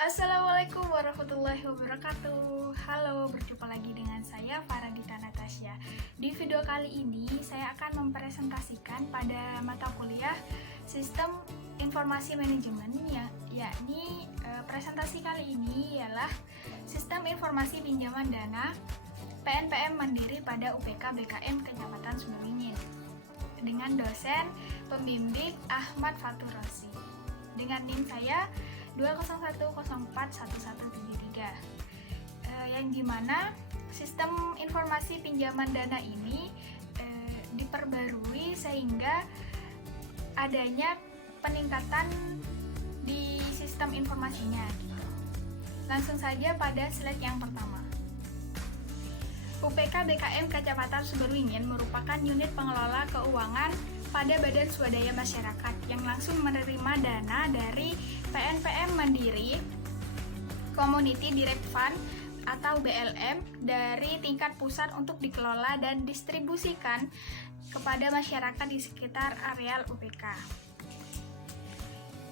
Assalamualaikum warahmatullahi wabarakatuh. Halo, berjumpa lagi dengan saya Faradita Natasha. Di video kali ini saya akan mempresentasikan pada mata kuliah Sistem Informasi Manajemen yakni presentasi kali ini ialah Sistem Informasi Pinjaman Dana PNPM Mandiri pada UPK BKM Kecamatan Sumberwingin dengan dosen pembimbing Ahmad Fatur Rosi. Dengan NIM saya 201041173, yang dimana sistem informasi pinjaman dana ini diperbarui sehingga adanya peningkatan di sistem informasinya gitu. Langsung saja pada slide yang pertama. UPK BKM Kecamatan Sumberwingin merupakan unit pengelola keuangan pada Badan Swadaya Masyarakat yang langsung menerima dana dari PNPM Mandiri Community Direct Fund atau BLM dari tingkat pusat untuk dikelola dan distribusikan kepada masyarakat di sekitar areal UPK,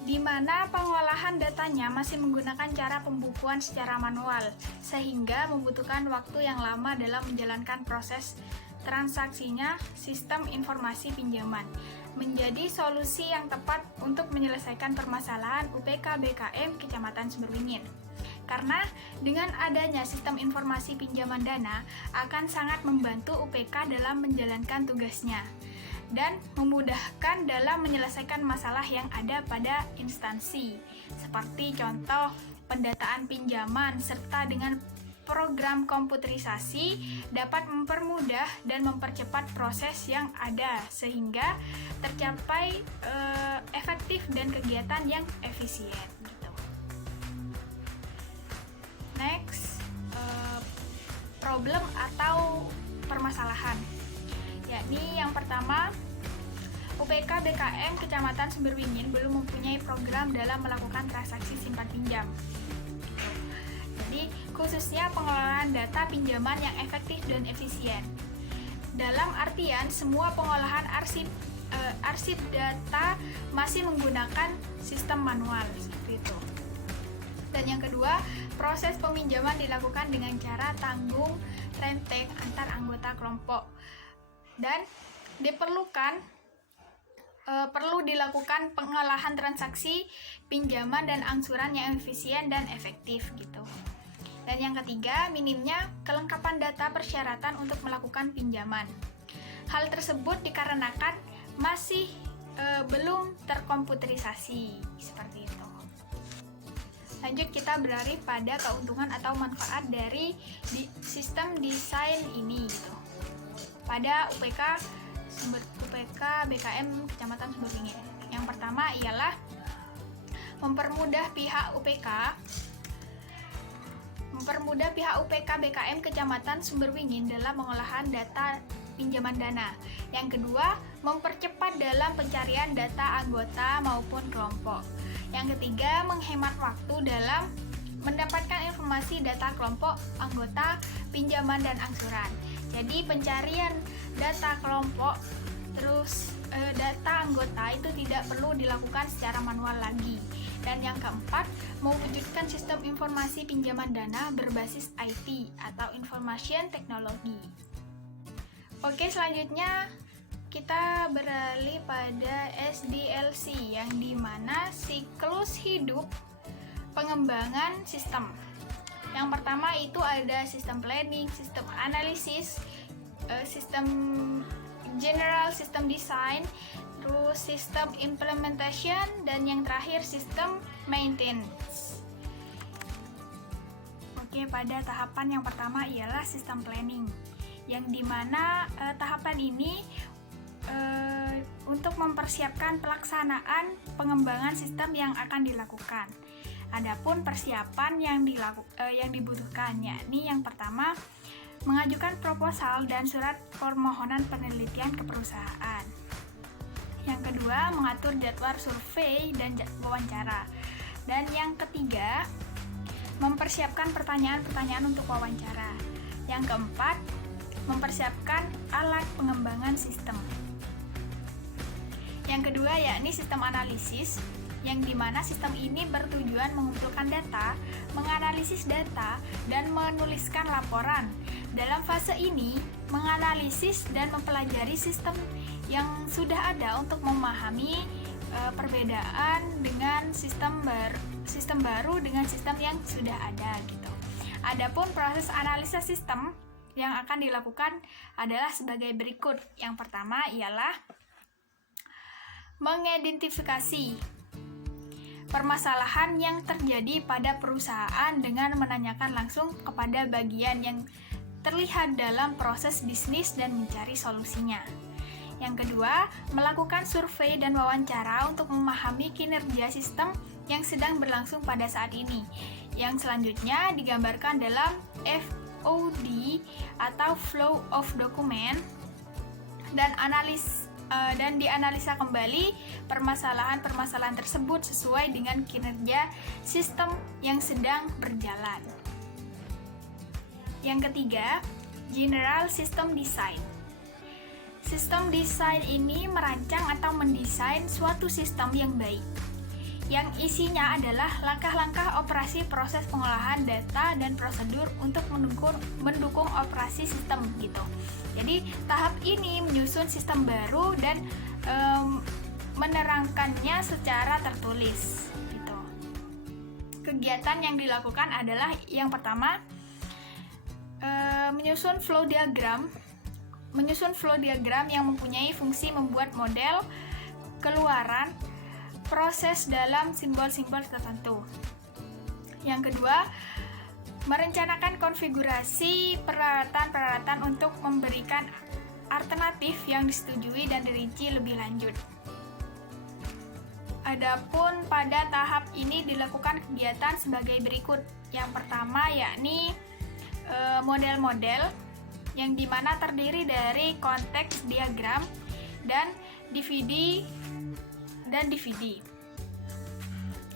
di mana pengolahan datanya masih menggunakan cara pembukuan secara manual sehingga membutuhkan waktu yang lama dalam menjalankan proses transaksinya. Sistem informasi pinjaman menjadi solusi yang tepat untuk menyelesaikan permasalahan UPK BKM Kecamatan Sumberwingin. Karena dengan adanya sistem informasi pinjaman dana akan sangat membantu UPK dalam menjalankan tugasnya dan memudahkan dalam menyelesaikan masalah yang ada pada instansi, seperti contoh pendataan pinjaman serta dengan program komputerisasi dapat mempermudah dan mempercepat proses yang ada sehingga tercapai efektif dan kegiatan yang efisien gitu. Next, problem atau permasalahan, yakni yang pertama, UPK BKM Kecamatan Sumberwingin belum mempunyai program dalam melakukan transaksi simpan pinjam. Jadi, khususnya pengelolaan data pinjaman yang efektif dan efisien. Dalam artian, semua pengolahan arsip data masih menggunakan sistem manual seperti itu. Dan yang kedua, proses peminjaman dilakukan dengan cara tanggung renteng antar anggota kelompok dan perlu dilakukan pengolahan transaksi pinjaman dan angsuran yang efisien dan efektif gitu. Dan yang ketiga, minimnya kelengkapan data persyaratan untuk melakukan pinjaman. Hal tersebut dikarenakan masih belum terkomputerisasi seperti itu. Lanjut, kita beralih pada keuntungan atau manfaat dari sistem desain ini gitu. Pada UPK BKM Kecamatan Sumberwingin. Yang pertama ialah mempermudah pihak UPK BKM Kecamatan Sumberwingin dalam pengolahan data pinjaman dana. Yang kedua, mempercepat dalam pencarian data anggota maupun kelompok. Yang ketiga, menghemat waktu dalam mendapatkan informasi data kelompok, anggota, pinjaman, dan angsuran. Jadi pencarian data kelompok terus data anggota itu tidak perlu dilakukan secara manual lagi. Dan yang keempat, mewujudkan sistem informasi pinjaman dana berbasis IT atau Information Technology. Oke, selanjutnya kita beralih pada SDLC yang dimana siklus hidup pengembangan sistem. Yang pertama itu ada sistem planning, sistem analisis, sistem general, sistem design, terus sistem implementation, dan yang terakhir sistem maintenance. Oke, pada tahapan yang pertama ialah sistem planning, yang dimana tahapan ini untuk mempersiapkan pelaksanaan pengembangan sistem yang akan dilakukan. Adapun persiapan yang dibutuhkan, yakni yang pertama mengajukan proposal dan surat permohonan penelitian ke perusahaan. Yang kedua, mengatur jadwal survei dan wawancara. Dan yang ketiga, mempersiapkan pertanyaan-pertanyaan untuk wawancara. Yang keempat, mempersiapkan alat pengembangan sistem. Yang kedua yakni sistem analisis. yang dimana sistem ini bertujuan mengumpulkan data, menganalisis data, dan menuliskan laporan. Dalam fase ini, menganalisis dan mempelajari sistem yang sudah ada untuk memahami perbedaan dengan sistem baru dengan sistem yang sudah ada gitu. Adapun proses analisa sistem yang akan dilakukan adalah sebagai berikut. Yang pertama ialah mengidentifikasi permasalahan yang terjadi pada perusahaan dengan menanyakan langsung kepada bagian yang terlihat dalam proses bisnis dan mencari solusinya. Yang kedua, melakukan survei dan wawancara untuk memahami kinerja sistem yang sedang berlangsung pada saat ini. Yang selanjutnya digambarkan dalam FOD atau Flow of Document dan dianalisa kembali permasalahan-permasalahan tersebut sesuai dengan kinerja sistem yang sedang berjalan. Yang ketiga, General System Design. Sistem desain ini merancang atau mendesain suatu sistem yang baik, yang isinya adalah langkah-langkah operasi proses pengolahan data dan prosedur untuk mendukung operasi sistem gitu. Jadi tahap ini menyusun sistem baru dan menerangkannya secara tertulis gitu. Kegiatan yang dilakukan adalah yang pertama, menyusun flow diagram yang mempunyai fungsi membuat model keluaran proses dalam simbol-simbol tertentu. Yang kedua, merencanakan konfigurasi peralatan-peralatan untuk memberikan alternatif yang disetujui dan dirinci lebih lanjut. Adapun pada tahap ini dilakukan kegiatan sebagai berikut. Yang pertama yakni model-model yang dimana terdiri dari konteks diagram dan DVD.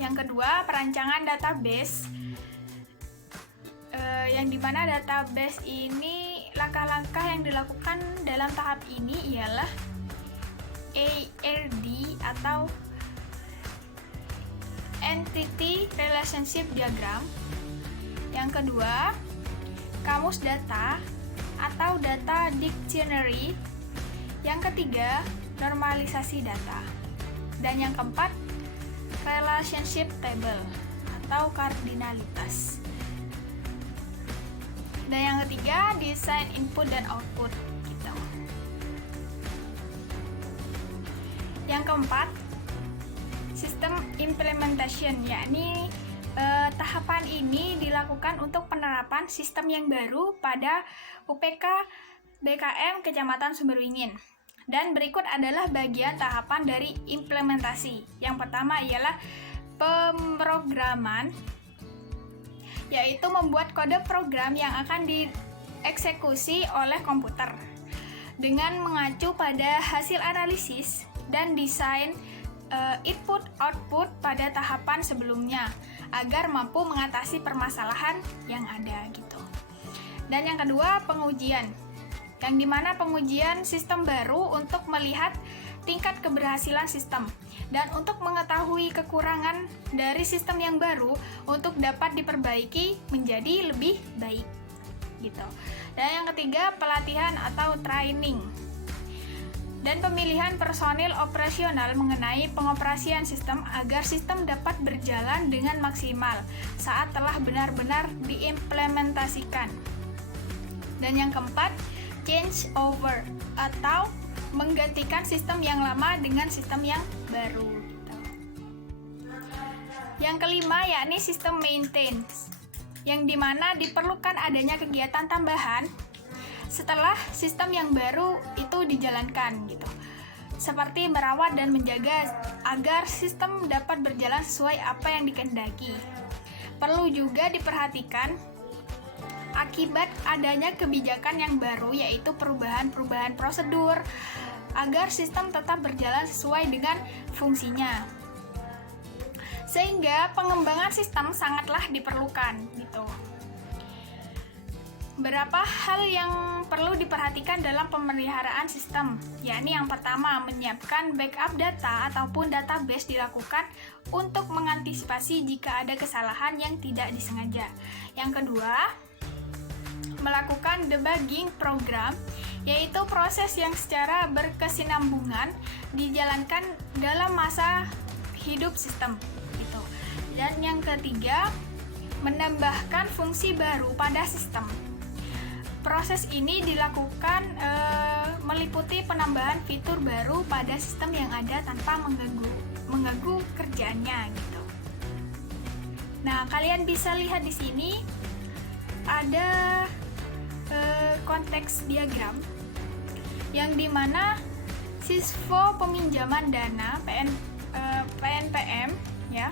Yang kedua, perancangan database yang dimana database ini langkah-langkah yang dilakukan dalam tahap ini ialah ARD atau Entity Relationship Diagram. Yang kedua, kamus data atau data dictionary. Yang ketiga, normalisasi data. Dan yang keempat, relationship table atau kardinalitas. Dan yang ketiga, desain input dan output gitu. Yang keempat, sistem implementation, yakni tahapan ini dilakukan untuk penerapan sistem yang baru pada UPK BKM Kecamatan Sumberwingin. Dan berikut adalah bagian tahapan dari implementasi. Yang pertama ialah pemrograman, yaitu membuat kode program yang akan dieksekusi oleh komputer dengan mengacu pada hasil analisis dan desain input-output pada tahapan sebelumnya agar mampu mengatasi permasalahan yang ada gitu. Dan yang kedua, pengujian, yang dimana pengujian sistem baru untuk melihat tingkat keberhasilan sistem dan untuk mengetahui kekurangan dari sistem yang baru untuk dapat diperbaiki menjadi lebih baik gitu. Dan yang ketiga, pelatihan atau training dan pemilihan personil operasional mengenai pengoperasian sistem agar sistem dapat berjalan dengan maksimal saat telah benar-benar diimplementasikan. Dan yang keempat, change over atau menggantikan sistem yang lama dengan sistem yang baru gitu. Yang kelima yakni sistem maintenance, yang dimana diperlukan adanya kegiatan tambahan setelah sistem yang baru itu dijalankan gitu, seperti merawat dan menjaga agar sistem dapat berjalan sesuai apa yang dikehendaki. Perlu juga diperhatikan akibat adanya kebijakan yang baru, yaitu perubahan-perubahan prosedur agar sistem tetap berjalan sesuai dengan fungsinya. Sehingga pengembangan sistem sangatlah diperlukan gitu. Berapa hal yang perlu diperhatikan dalam pemeliharaan sistem, yakni yang pertama, menyiapkan backup data ataupun database dilakukan untuk mengantisipasi jika ada kesalahan yang tidak disengaja. Yang kedua, melakukan debugging program, yaitu proses yang secara berkesinambungan dijalankan dalam masa hidup sistem. Gitu. Dan yang ketiga, menambahkan fungsi baru pada sistem. Proses ini dilakukan meliputi penambahan fitur baru pada sistem yang ada tanpa mengganggu kerjaannya gitu. Nah, kalian bisa lihat di sini ada konteks diagram yang dimana siswa peminjaman dana PNPM ya,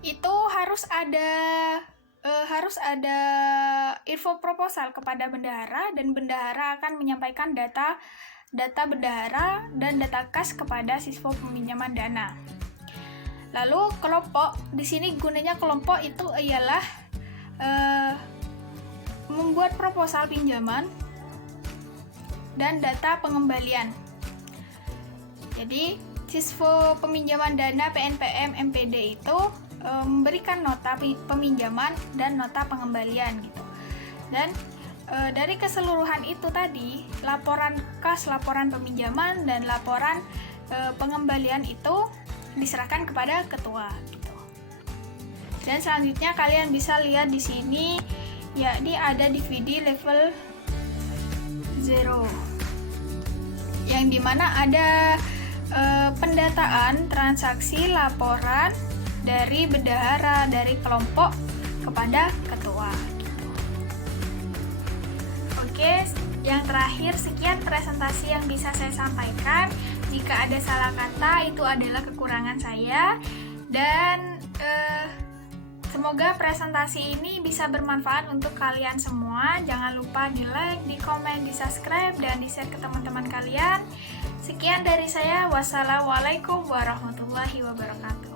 itu harus ada info proposal kepada bendahara, dan bendahara akan menyampaikan data bendahara dan data kas kepada siswa peminjaman dana. Lalu kelompok, di sini gunanya kelompok itu ialah membuat proposal pinjaman dan data pengembalian. Jadi siswa peminjaman dana PNPM MPD itu memberikan nota peminjaman dan nota pengembalian gitu. Dan dari keseluruhan itu tadi, laporan kas, laporan peminjaman, dan laporan pengembalian itu diserahkan kepada ketua gitu. Dan selanjutnya kalian bisa lihat di sini, yakni ada dividi level 0 yang dimana ada pendataan transaksi laporan dari bendahara, dari kelompok kepada ketua gitu. Oke, yang terakhir, sekian presentasi yang bisa saya sampaikan. Jika ada salah kata, itu adalah kekurangan saya, dan semoga presentasi ini bisa bermanfaat untuk kalian semua. Jangan lupa di like, di komen, di subscribe, dan di share ke teman-teman kalian. Sekian dari saya. Wassalamualaikum warahmatullahi wabarakatuh.